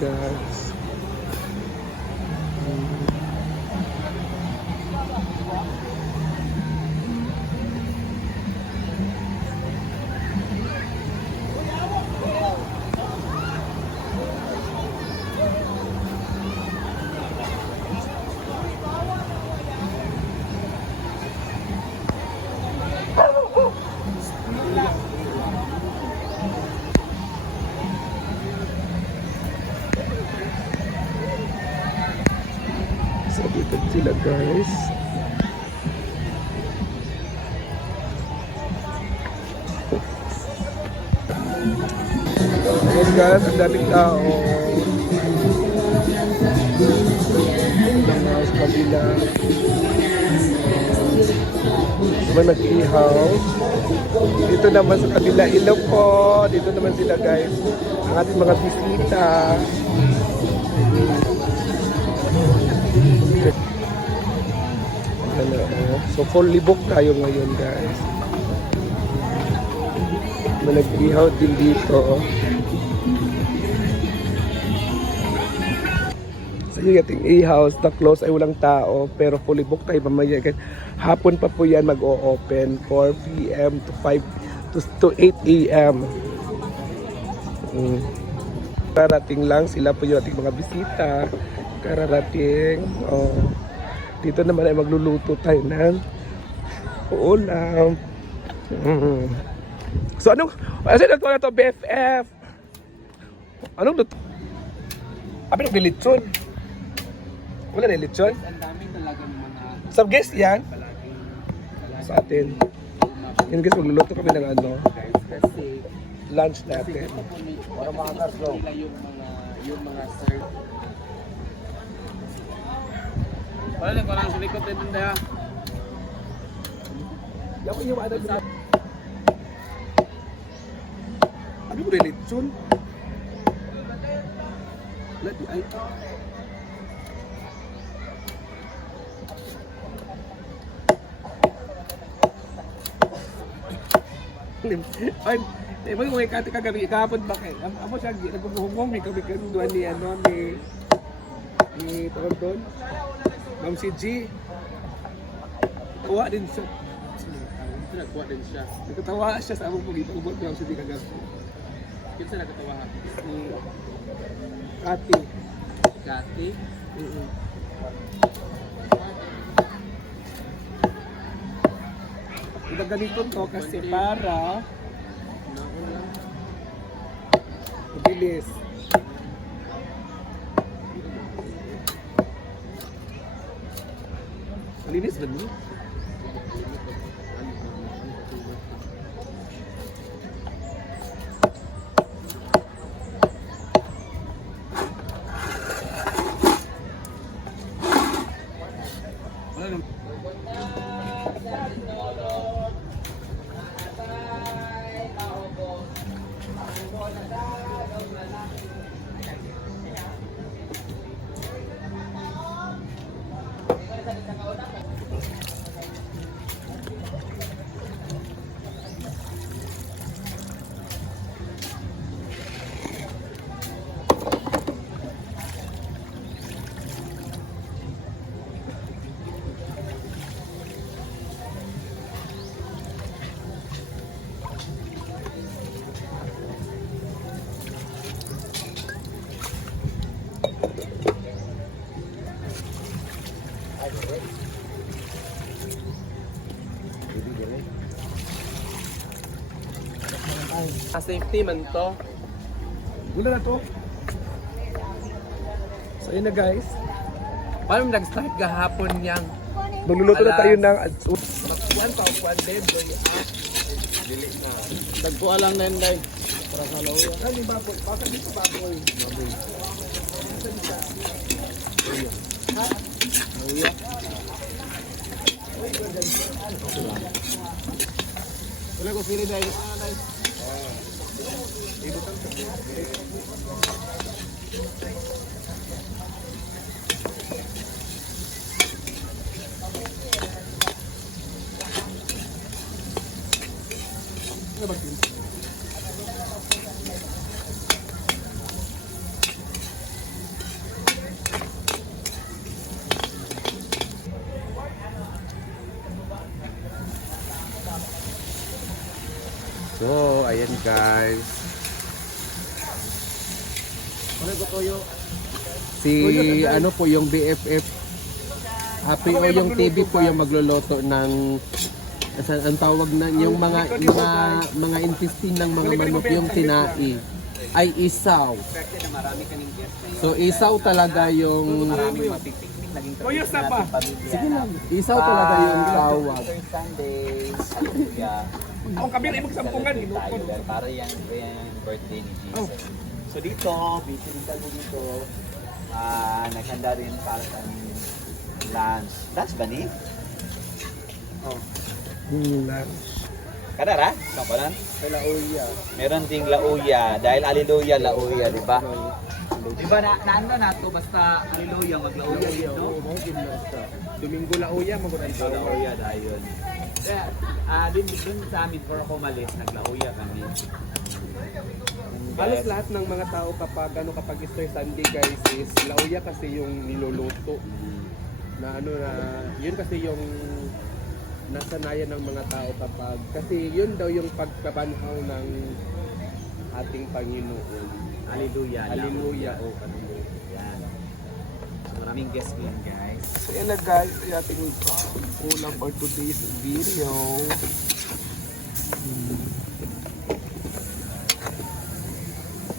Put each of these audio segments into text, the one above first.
guys. So dito sila guys. Ayan guys, ang daming tao. Sa kabila. Diba nag-ihaw? Dito naman sa kabila, ilaw po. Dito naman sila guys. Ang ating mga bisita. So fully booked tayo ngayon guys. Nag-ihaw din dito. So yung ating ihaw, na close ay walang tao pero fully booked tayo mamaya. Hapon pa po yan mag-o-open 4 PM to 5 to 8 AM. Kararating lang sila po yung ating mga bisita. Kararating. Dito naman ay magluluto tayo ng ulam. So anong luto na to BFF? Anong luto? Abi naglilitson? Wala na lechon? Ang dami talaga ng mga Sa guest yan? Sa atin. Yan guys, magluluto kami ng kasi lunch natin. para makakaslo nila yung mga serve. Wala lang ko lang sa likod din dahil. Yan ko yung ano nila. Ano mo na lechon? Wala di ay. Ay, may kati kagabi kahapon ba kay? Amo siya nagugumong mi kami kanduan ni ni tawag doon. Ma'am si G. Tawa din siya. Nagkuha din siya. Nagkatawa siya sa among pag-ibot ng si G kagabi. Kinsa nakatawa? Si Kati. Kati. Iba ganito to kasi para mabilis. Malinis ba niyo? Wala naman. Safety man to. Wala na to. So yun na guys. Paano nag-start kahapon yang? Magluluto na tayo ng Magkuhan pa kuan din boy. Dili na. Dagkuha lang na inday. Para sa lawa. Ano baboy? Baka dito baboy. Ha? Uya. Wala ko sili dai. Ano ba yun? guys. Ano ko toyo? Si ano po yung BFF. Happy o yung TV po yung magluluto ng ang tawag na yung mga intestine ng mga manok yung tinai ay isaw. So isaw talaga yung Toyo sa pa. sige lang, isaw talaga yung tawag. Sundays, hallelujah. Akong kabila imong sampungan ginukod. Para yan birthday ni Jesus. So dito, busy rin kami dito. Naghanda rin para sa lunch. Lunch ba ni? Lunch. Kadara? Kapalan? Lauya. Meron ding lauya. Dahil hallelujah, lauya, di ba? Di ba naano na to basta hallelujah, maglauya dito? Domingo lauya, magunan So, lauya dahil yun. Dun sa amin, for ako malis, naglauya kami. Halos lahat ng mga tao kapag Easter Sunday guys is lauya kasi yung niluluto. Na yun kasi yung nasanayan ng mga tao kasi yun daw yung pagkabanhaw ng ating Panginoon. Hallelujah. Hallelujah. Yan. So, maraming guests ngayon, guys. So yan na guys, yung ating ulam for today's video.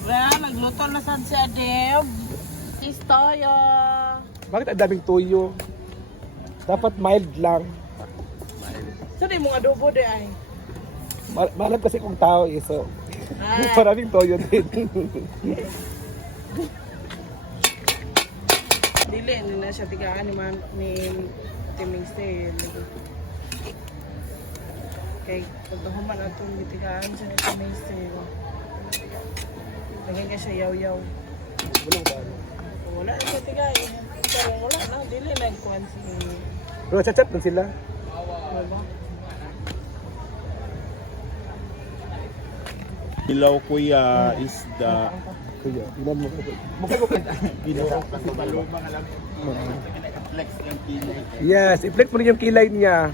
Well, nagluto na sad si Adeb. Istoyo. Bakit ang daming tuyo? Dapat mild lang. So, di mong adobo di ay. Malam kasi kung tao eh, so Ah. maraming toyo din. Dili, hindi na siya tigaan ni Timing Sale. Okay, pagdahuman natin bitigaan siya ni Timing Sale. Lagyan ka siya yaw-yaw. Wala na siya tigaan. Pero wala na, dili nagkuhan si... Pero chat-chat na sila. Diba? Ilaw kuya isda. Kuya, ilan mo? Yes, i-flex mo rin yung kilay niya.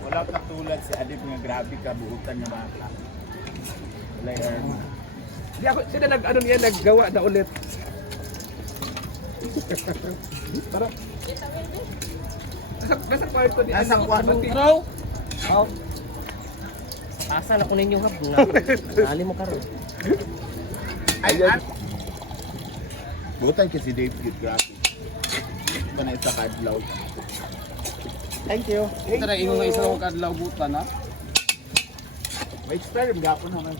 Wala katulad si Adib nga grabe ka buutan niya bata. Wala yan. Di ako, sila naggawa na ulit. Para nasa kwarto ni Nasa kwarto. Bro! Asa na ko ninyo hap nga. Nali mo karon. Buutan kasi Dave Git grabe. Ito na isa kadlaw. Thank you. Tara, ino nga isa kong kadlaw buta na. Wait, start yung gapon naman.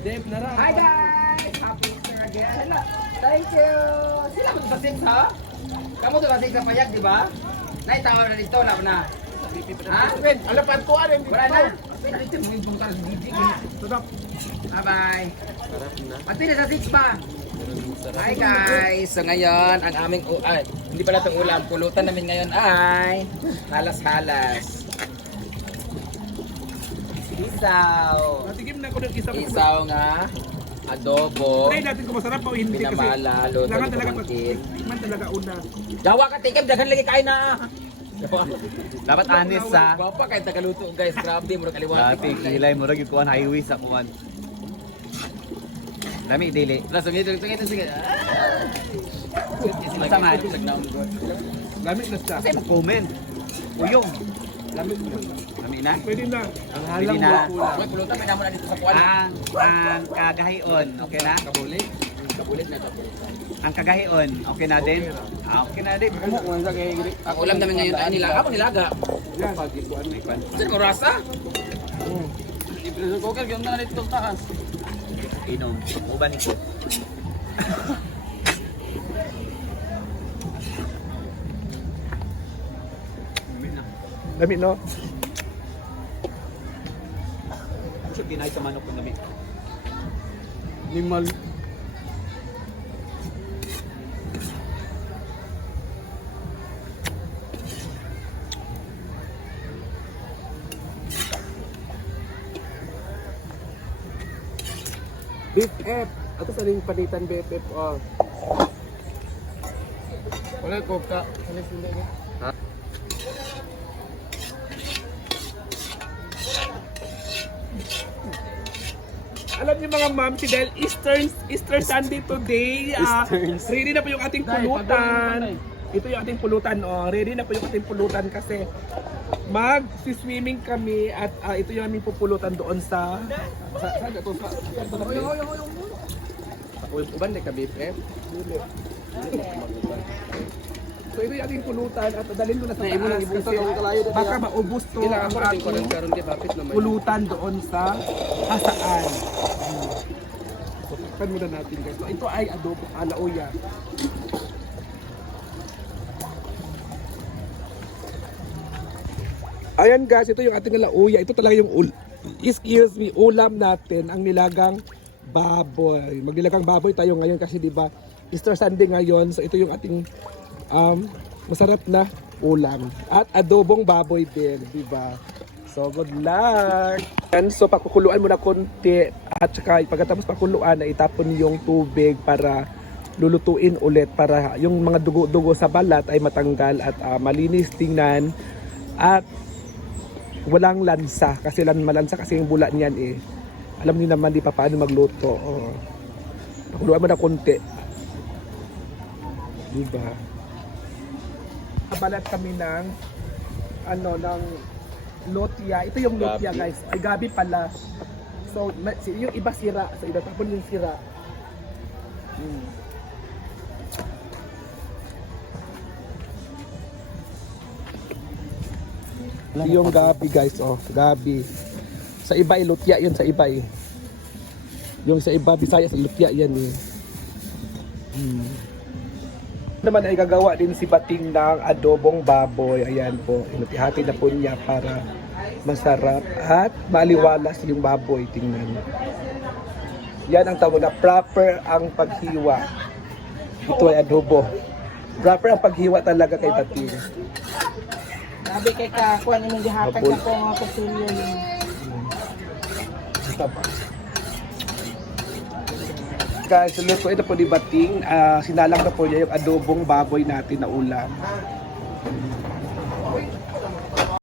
Dave, nara. Hi guys! Happy Easter again. Hello. Thank you. Sila magbasig sa? Kamu to basig sa payag, di ba? Naitawa na dito na na. Ha? Ala pantuan yung Wala na. Wait, dito mo yung bangkal sa gigi. Bye-bye. Pati na sa 6 pa. Hi guys! So ngayon, ang aming hindi pala itong ulam, pulutan namin ngayon ay halas-halas. Isaw. Natigim na ako ng isang Isaw nga, adobo, Try natin kung masarap o hindi kasi. pinamala, luto Kailangan ng talaga pamangkin. tikman talaga una. Dawa ka tikim, daghan lagi kain na. Dapat anis sa. Papa kay tagaluto guys, grabe mo kaliwat. Dati kilay mo rin kuan highway sa kuan. Dami dili. Tapos sige. Masama. Lamig na siya. Kasi mag-comment. Uyong. Lamig na. Dami na. Pwede na. Ang Pwede halang na. bukulan. Uy, pulutan may namo na dito sa kuwan. Ang kagahion, okay na? Kabulit. Kabulit na kabulit. Ang kagahion, okay na din? Okay na din. Ang ulam namin ngayon ay nilaga. Ako nilaga. Yan. Saan mo rasa? Ipreso ko kag yung na dito taas. Inom. Uban ito. Lamig no? Kasi tinay sa manok ko namin. Limal. BFF. Ato sa ring panitan BFF. Wala ko ka. Alam niyo mga ma'am, si dahil Easter Sunday today, ready na po yung ating pulutan. Ito yung ating pulutan, oh. Ready na po yung ating pulutan kasi mag-swimming kami at ito yung aming pupulutan doon sa Uban na ka BFF. So ito yung ating pulutan at dalhin mo na sa taas kasi baka maubos to ang ating Karon di bapit naman. pulutan doon sa hasaan. So takpan muna natin guys. So, ito ay adobo lauya. Ayan guys, ito yung ating lauya. Ito talaga yung ulam natin, ang nilagang baboy. Magnilagang baboy tayo ngayon kasi 'di ba Easter Sunday ngayon. So ito yung ating masarap na ulam at adobong baboy din, 'di ba? So good luck. And so pakukuluan muna konti at saka pagkatapos pakuluan na itapon yung tubig para lulutuin ulit para yung mga dugo-dugo sa balat ay matanggal at malinis tingnan at walang lansa kasi malansa kasi yung bula niyan eh. Alam niyo naman di pa paano magluto. Oh. Pakuluan mo na konti. Diba? Balat kami ng ng lotya. Ito yung lotya guys. Ay gabi pala. So yung iba sira. So itatapon yung sira. Yung gabi guys, oh, gabi. Sa iba lutya yun sa iba eh. Yung sa iba Bisaya sa lutya yan eh. Naman ay gagawa din si Bating ng adobong baboy. Ayan po, inutihati na po niya para masarap at maliwalas yung baboy. Tingnan. Yan ang tawag na proper ang paghiwa. Ito ay adobo. Proper ang paghiwa talaga kay Bating. Sabi kay kakuan imong gihatag Mabul- sa ko nga kusilyo yun. Guys, luto ito po ni Bating. Sinalang na po niya yung adobong baboy natin na ulam.